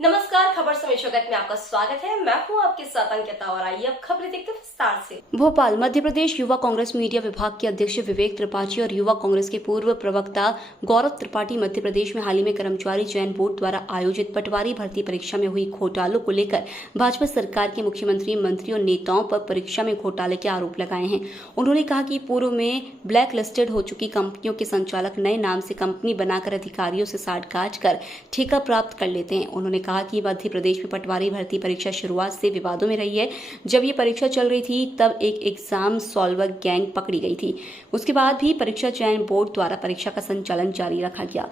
नमस्कार, खबर समय जगत में आपका स्वागत है। मैं हूं आपके साथ अंकिता और आइए अब खबरें देखते हैं विस्तार से। भोपाल मध्य प्रदेश युवा कांग्रेस मीडिया विभाग के अध्यक्ष विवेक त्रिपाठी और युवा कांग्रेस के पूर्व प्रवक्ता गौरव त्रिपाठी मध्य प्रदेश में हाल ही में कर्मचारी चयन बोर्ड द्वारा आयोजित पटवारी भर्ती परीक्षा में हुई घोटालों को लेकर भाजपा सरकार के मुख्यमंत्री, मंत्री और नेताओं पर परीक्षा में घोटाले के आरोप लगाए हैं। उन्होंने कहा कि पूर्व में ब्लैक लिस्टेड हो चुकी कंपनियों के संचालक नए नाम से कंपनी बनाकर अधिकारियों से साठगांठ कर ठेका प्राप्त कर लेते हैं। उन्होंने कहा कि मध्य प्रदेश में पटवारी भर्ती परीक्षा शुरुआत से विवादों में रही है। जब ये परीक्षा चल रही थी तब एक एग्जाम सॉल्वर गैंग पकड़ी गई थी। उसके बाद भी परीक्षा चयन बोर्ड द्वारा परीक्षा का संचालन जारी रखा गया।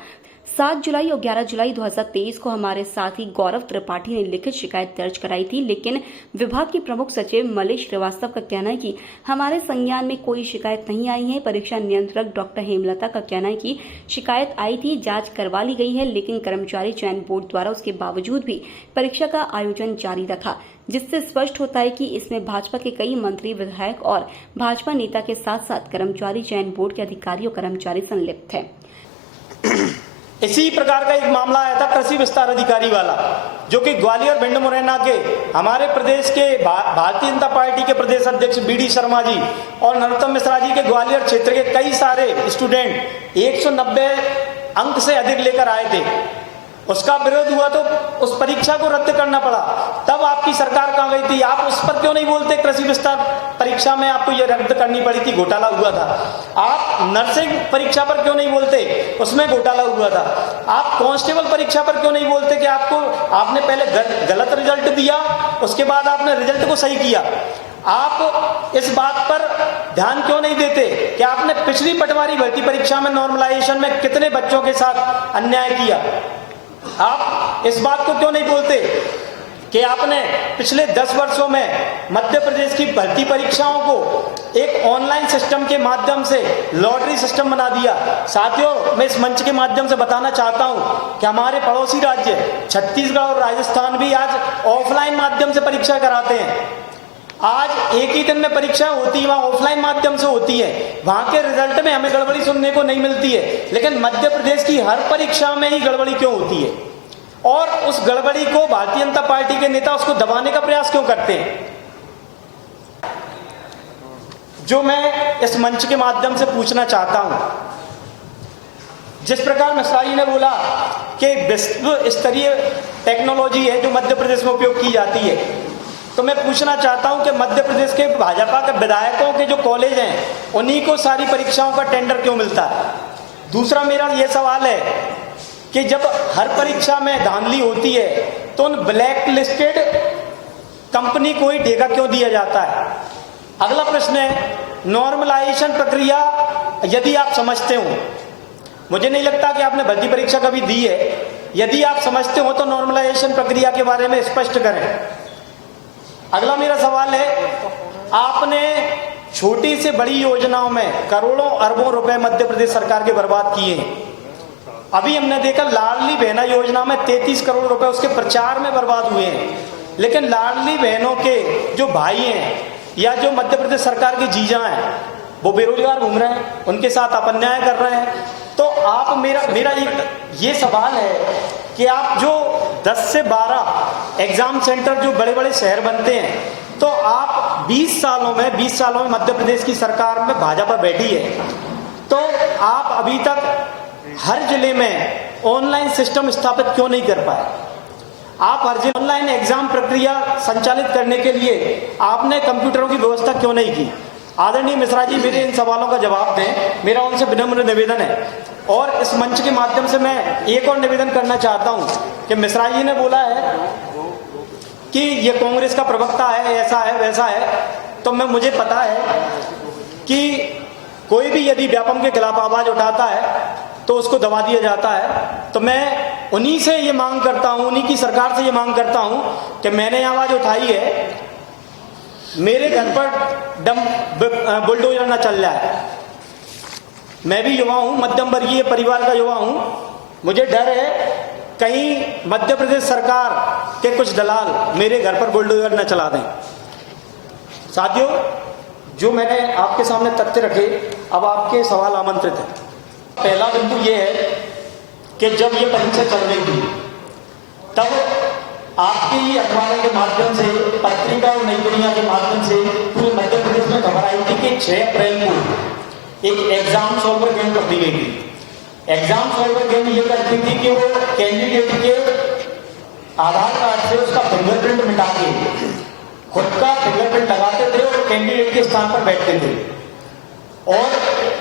7 जुलाई और 11 जुलाई 2023 को हमारे साथी गौरव त्रिपाठी ने लिखित शिकायत दर्ज कराई थी, लेकिन विभाग के प्रमुख सचिव मलेश श्रीवास्तव का कहना है कि हमारे संज्ञान में कोई शिकायत नहीं आई है। परीक्षा नियंत्रक डॉक्टर हेमलता का कहना है कि शिकायत आई थी, जांच करवा ली गई है, लेकिन कर्मचारी चयन बोर्ड द्वारा उसके बावजूद भी परीक्षा का आयोजन जारी रखा, जिससे स्पष्ट होता है कि इसमें भाजपा के कई मंत्री, विधायक और भाजपा नेता के साथ साथ कर्मचारी चयन बोर्ड के अधिकारी और कर्मचारी संलिप्त है। इसी प्रकार का एक मामला आया था कृषि विस्तार अधिकारी वाला, जो कि ग्वालियर भिंड मुरैना के हमारे प्रदेश के भारतीय जनता पार्टी के प्रदेश अध्यक्ष बीडी शर्मा जी और नरोत्तम मिश्रा जी के ग्वालियर क्षेत्र के कई सारे स्टूडेंट 190 अंक से अधिक लेकर आए थे। उसका विरोध हुआ तो उस परीक्षा को रद्द करना पड़ा। तब आपकी सरकार कहाँ गई थी? आप उस पर क्यों नहीं बोलते? कृषि विस्तार परीक्षा में आपको यह रद्द करनी पड़ी थी, घोटाला हुआ था। आप नर्सिंग परीक्षा पर क्यों नहीं बोलते? उसमें घोटाला हुआ था। आप कांस्टेबल परीक्षा पर क्यों नहीं बोलते कि आपने पहले गलत रिजल्ट दिया, उसके बाद आपने रिजल्ट को सही किया? आप इस बात पर ध्यान क्यों नहीं देते कि आपने पिछली पटवारी भर्ती परीक्षा में नॉर्मलाइजेशन में कितने बच्चों के साथ अन्याय किया? आप इस बात को क्यों नहीं बोलते कि आपने पिछले 10 वर्षों में मध्य प्रदेश की भर्ती परीक्षाओं को एक ऑनलाइन सिस्टम के माध्यम से लॉटरी सिस्टम बना दिया। साथियों, मैं इस मंच के माध्यम से बताना चाहता हूं कि हमारे पड़ोसी राज्य छत्तीसगढ़ और राजस्थान भी आज ऑफलाइन माध्यम से परीक्षा कराते हैं। आज एक ही दिन में परीक्षा होती है, वहां ऑफलाइन माध्यम से होती है। वहां के रिजल्ट में हमें गड़बड़ी सुनने को नहीं मिलती है, लेकिन मध्य प्रदेश की हर परीक्षा में ही गड़बड़ी क्यों होती है? और उस गड़बड़ी को भारतीय जनता पार्टी के नेता उसको दबाने का प्रयास क्यों करते हैं? जो मैं इस मंच के माध्यम से पूछना चाहता हूं, जिस प्रकार मिश्रा जी ने बोला कि विश्व स्तरीय टेक्नोलॉजी है जो मध्य प्रदेश में उपयोग की जाती है, तो मैं पूछना चाहता हूं कि मध्य प्रदेश के भाजपा के विधायकों के जो कॉलेज हैं, उन्हीं को सारी परीक्षाओं का टेंडर क्यों मिलता है? दूसरा मेरा यह सवाल है कि जब हर परीक्षा में धांधली होती है तो उन ब्लैक लिस्टेड कंपनी को ही ठेका क्यों दिया जाता है? अगला प्रश्न है, नॉर्मलाइजेशन प्रक्रिया यदि आप समझते हो, मुझे नहीं लगता कि आपने भर्ती परीक्षा कभी दी है, यदि आप समझते हो तो नॉर्मलाइजेशन प्रक्रिया के बारे में स्पष्ट करें। अगला मेरा सवाल है, आपने छोटी से बड़ी योजनाओं में करोड़ों अरबों रुपए मध्य प्रदेश सरकार के बर्बाद किए हैं। अभी हमने देखा लाडली बहना योजना में 33 करोड़ रुपए उसके प्रचार में बर्बाद हुए हैं, लेकिन लाडली बहनों के जो भाई हैं या जो मध्य प्रदेश सरकार के जीजा हैं, वो बेरोजगार घूम रहे हैं, उनके साथ आप अन्याय कर रहे हैं। तो आप मेरा ये सवाल है कि आप जो 10 से 12 एग्जाम सेंटर जो बड़े बड़े शहर बनते हैं, तो आप 20 सालों में मध्य प्रदेश की सरकार में भाजपा बैठी है, तो आप अभी तक हर जिले में ऑनलाइन सिस्टम स्थापित क्यों नहीं कर पाए? आप हर जिले ऑनलाइन एग्जाम प्रक्रिया संचालित करने के लिए आपने कंप्यूटरों की व्यवस्था क्यों नहीं की? आदरणीय मिश्रा जी, मेरे इन सवालों का जवाब दें, मेरा उनसे विनम्र निवेदन है। और इस मंच के माध्यम से मैं एक और निवेदन करना चाहता हूं कि मिश्रा जी ने बोला है कि ये कांग्रेस का प्रवक्ता है, ऐसा है वैसा है, तो मुझे पता है कि कोई भी यदि व्यापम के खिलाफ आवाज उठाता है तो उसको दबा दिया जाता है। तो मैं उन्हीं से ये मांग करता हूं, उन्हीं की सरकार से ये मांग करता हूं कि मैंने आवाज उठाई है, मेरे घर पर बुलडोजर न चल जाए। मैं भी युवा हूं, मध्यम वर्गीय परिवार का युवा हूं, मुझे डर है कहीं मध्य प्रदेश सरकार के कुछ दलाल मेरे घर पर बुलडोजर न चला दें। साथियों, जो मैंने आपके सामने तथ्य रखे, अब आपके सवाल आमंत्रित हैं। पहला बिंदु ये है कि जब ये परीक्षा चल रही थी तब आपके ही अखबारों के माध्यम से, पत्रिका और नई दुनिया के माध्यम से पूरे मध्य प्रदेश में खबर आई थी कि 6 अप्रैल को एक एग्जाम सॉल्वर गेम कर दी गई थी। एग्जाम सॉल्वर गेम ये करती थी कि वो कैंडिडेट के आधार कार्ड से उसका फिंगरप्रिंट मिटा के खुद का फिंगरप्रिंट लगाते थे और कैंडिडेट के स्थान पर बैठते थे और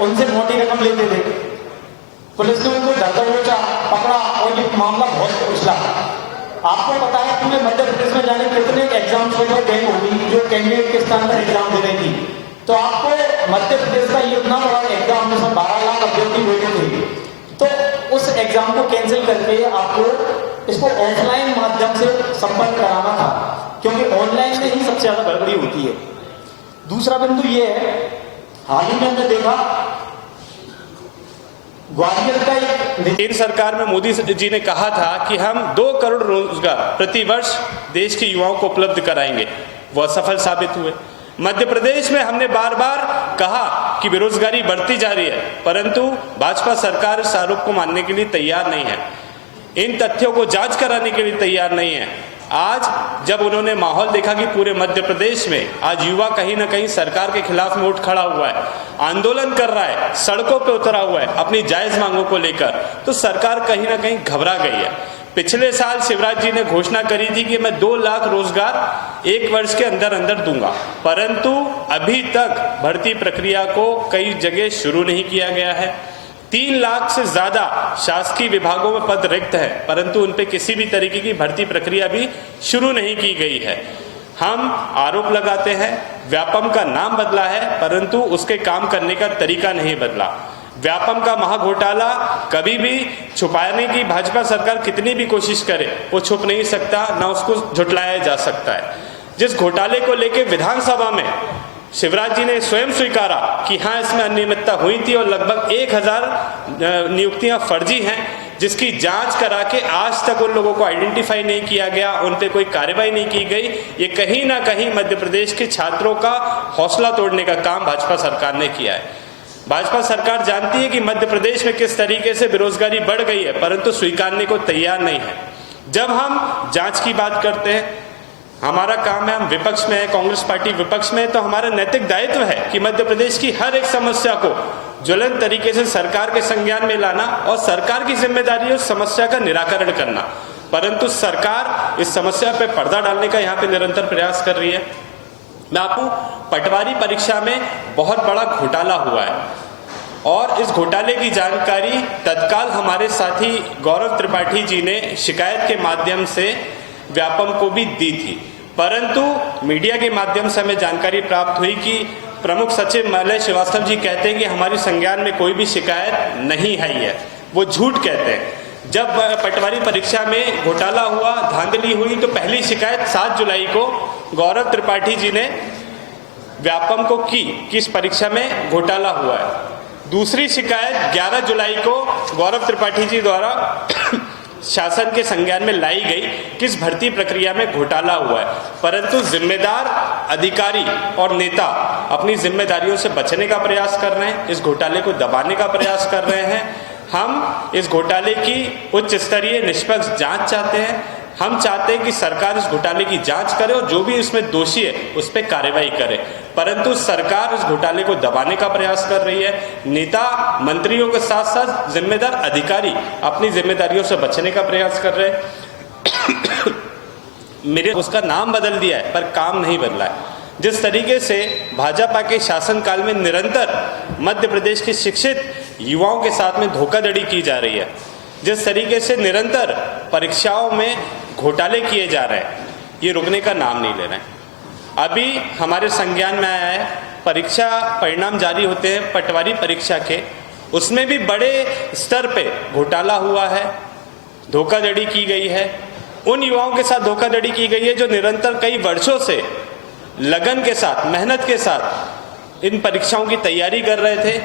उनसे मोटी रकम लेते थे। पुलिस ने उनको धर दबोचा, पकड़ा और ये मामला बहुत उछला। आपको पता है पूरे मध्य प्रदेश में जाने कितने एग्जाम सॉल्वर गेम होगी जो कैंडिडेट के स्थान पर एग्जाम दे रही थी। तो आपको मध्य प्रदेश का ये इतना बड़ा एग्जाम में 12 लाख अभ्यर्थी बैठे थे, तो उस एग्जाम को कैंसिल करके आपको इसको ऑफलाइन माध्यम से संपन्न कराना था, क्योंकि ऑनलाइन में ही सबसे ज्यादा गड़बड़ी होती है। दूसरा बिंदु ये है, हाल ही में हमने देखा ग्वालियर का एक केंद्र सरकार में मोदी जी ने कहा था कि हम 2 करोड़ रोजगार प्रति वर्ष देश के युवाओं को उपलब्ध कराएंगे। वह सफल साबित हुए। मध्य प्रदेश में हमने बार बार कहा कि बेरोजगारी बढ़ती जा रही है, परंतु भाजपा सरकार इस आरोप को मानने के लिए तैयार नहीं है, इन तथ्यों को जांच कराने के लिए तैयार नहीं है। आज जब उन्होंने माहौल देखा कि पूरे मध्य प्रदेश में आज युवा कहीं ना कहीं सरकार के खिलाफ में उठ खड़ा हुआ है, आंदोलन कर रहा है, सड़कों पे उतरा हुआ है अपनी जायज मांगों को लेकर, तो सरकार कहीं ना कहीं घबरा गई है। पिछले साल शिवराज जी ने घोषणा करी थी कि मैं 2 लाख रोजगार 1 वर्ष के अंदर अंदर दूंगा, परंतु अभी तक भर्ती प्रक्रिया को कई जगह शुरू नहीं किया गया है। 3 लाख से ज्यादा शासकीय विभागों में पद रिक्त है, परंतु उन पे किसी भी तरीके की भर्ती प्रक्रिया भी शुरू नहीं की गई है। हम आरोप लगाते हैं व्यापम का नाम बदला है, परंतु उसके काम करने का तरीका नहीं बदला। व्यापम का महाघोटाला कभी भी छुपाने की भाजपा सरकार कितनी भी कोशिश करे वो छुप नहीं सकता, ना उसको झुटलाया जा सकता है। जिस घोटाले को लेकर विधानसभा में शिवराज जी ने स्वयं स्वीकारा कि हाँ इसमें अनियमितता हुई थी और लगभग 1000 नियुक्तियां फर्जी हैं, जिसकी जांच करा के आज तक उन लोगों को आइडेंटिफाई नहीं किया गया, उन पे कोई कार्रवाई नहीं की गई। ये कहीं ना कहीं मध्य प्रदेश के छात्रों का हौसला तोड़ने का काम भाजपा सरकार ने किया है। भाजपा सरकार जानती है कि मध्य प्रदेश में किस तरीके से बेरोजगारी बढ़ गई है, परंतु स्वीकारने को तैयार नहीं है। जब हम जांच की बात करते हैं, हमारा काम है, हम विपक्ष में है, कांग्रेस पार्टी विपक्ष में है, तो हमारा नैतिक दायित्व है कि मध्य प्रदेश की हर एक समस्या को ज्वलंत तरीके से सरकार के संज्ञान में लाना और सरकार की जिम्मेदारी है उस समस्या का निराकरण करना। परंतु सरकार इस समस्या पे पर्दा डालने का यहाँ पे निरंतर प्रयास कर रही है। मैं आपको पटवारी परीक्षा में बहुत बड़ा घोटाला हुआ है और इस घोटाले की जानकारी तत्काल हमारे साथी गौरव त्रिपाठी जी ने शिकायत के माध्यम से व्यापम को भी दी थी, परंतु मीडिया के माध्यम से हमें जानकारी प्राप्त हुई कि प्रमुख सचिव मलय श्रीवास्तव जी कहते हैं कि हमारी संज्ञान में कोई भी शिकायत नहीं आई है। वो झूठ कहते हैं। जब पटवारी परीक्षा में घोटाला हुआ, धांधली हुई, तो पहली शिकायत 7 जुलाई को गौरव त्रिपाठी जी ने व्यापम को की कि इस परीक्षा में घोटाला हुआ है। दूसरी शिकायत 11 जुलाई को गौरव त्रिपाठी जी द्वारा शासन के संज्ञान में लाई गई कि इस भर्ती प्रक्रिया में घोटाला हुआ है, परंतु जिम्मेदार अधिकारी और नेता अपनी जिम्मेदारियों से बचने का प्रयास कर रहे हैं, इस घोटाले को दबाने का प्रयास कर रहे हैं। हम इस घोटाले की उच्च स्तरीय निष्पक्ष जांच चाहते हैं। हम चाहते हैं कि सरकार इस घोटाले की जांच करे और जो भी इसमें दोषी है उस पर कार्रवाई करे, परंतु सरकार इस घोटाले को दबाने का प्रयास कर रही है। नेता मंत्रियों के साथ साथ जिम्मेदार अधिकारी अपनी जिम्मेदारियों से बचने का प्रयास कर रहे हैं। मेरे उसका नाम बदल दिया है पर काम नहीं बदला है। जिस तरीके से भाजपा के शासनकाल में निरंतर मध्य प्रदेश के शिक्षित युवाओं के साथ में धोखाधड़ी की जा रही है, जिस तरीके से निरंतर परीक्षाओं में घोटाले किए जा रहे हैं, ये रुकने का नाम नहीं ले रहे हैं। अभी हमारे संज्ञान में आया है, परीक्षा परिणाम जारी होते हैं पटवारी परीक्षा के, उसमें भी बड़े स्तर पे घोटाला हुआ है, धोखाधड़ी की गई है। उन युवाओं के साथ धोखाधड़ी की गई है जो निरंतर कई वर्षों से लगन के साथ, मेहनत के साथ इन परीक्षाओं की तैयारी कर रहे थे,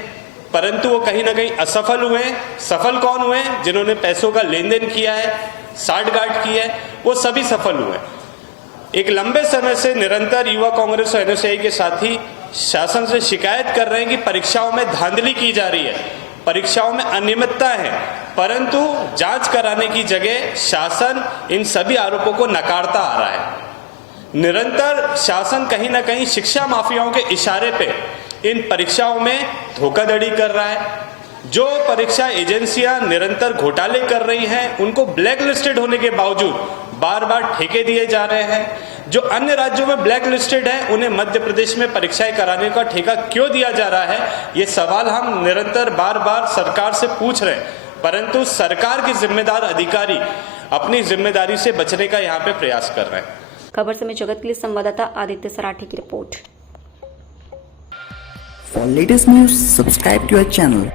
परंतु वो कहीं ना कहीं असफल हुए। सफल कौन हुए? जिन्होंने पैसों का लेन देन किया है, साठगांठ की है, वो सभी सफल हुए। एक लंबे समय से निरंतर युवा कांग्रेस और एनएसयूआई के साथी शासन से शिकायत कर रहे हैं कि परीक्षाओं में धांधली की जा रही है, परीक्षाओं में अनियमितता है, परंतु जांच कराने की जगह शासन इन सभी आरोपों को नकारता आ रहा है। निरंतर शासन कहीं ना कहीं शिक्षा माफियाओं के इशारे पे इन परीक्षाओं में धोखाधड़ी कर रहा है। जो परीक्षा एजेंसियां निरंतर घोटाले कर रही हैं, उनको ब्लैक लिस्टेड होने के बावजूद बार बार ठेके दिए जा रहे हैं। जो अन्य राज्यों में ब्लैक लिस्टेड है, उन्हें मध्य प्रदेश में परीक्षाएं कराने का ठेका क्यों दिया जा रहा है, ये सवाल हम निरंतर बार बार सरकार से पूछ रहे हैं, परंतु सरकार के जिम्मेदार अधिकारी अपनी जिम्मेदारी से बचने का यहाँ पे प्रयास कर रहे हैं। खबर समय जगत के लिए संवाददाता आदित्य सराठी की report. For latest news, subscribe to our channel.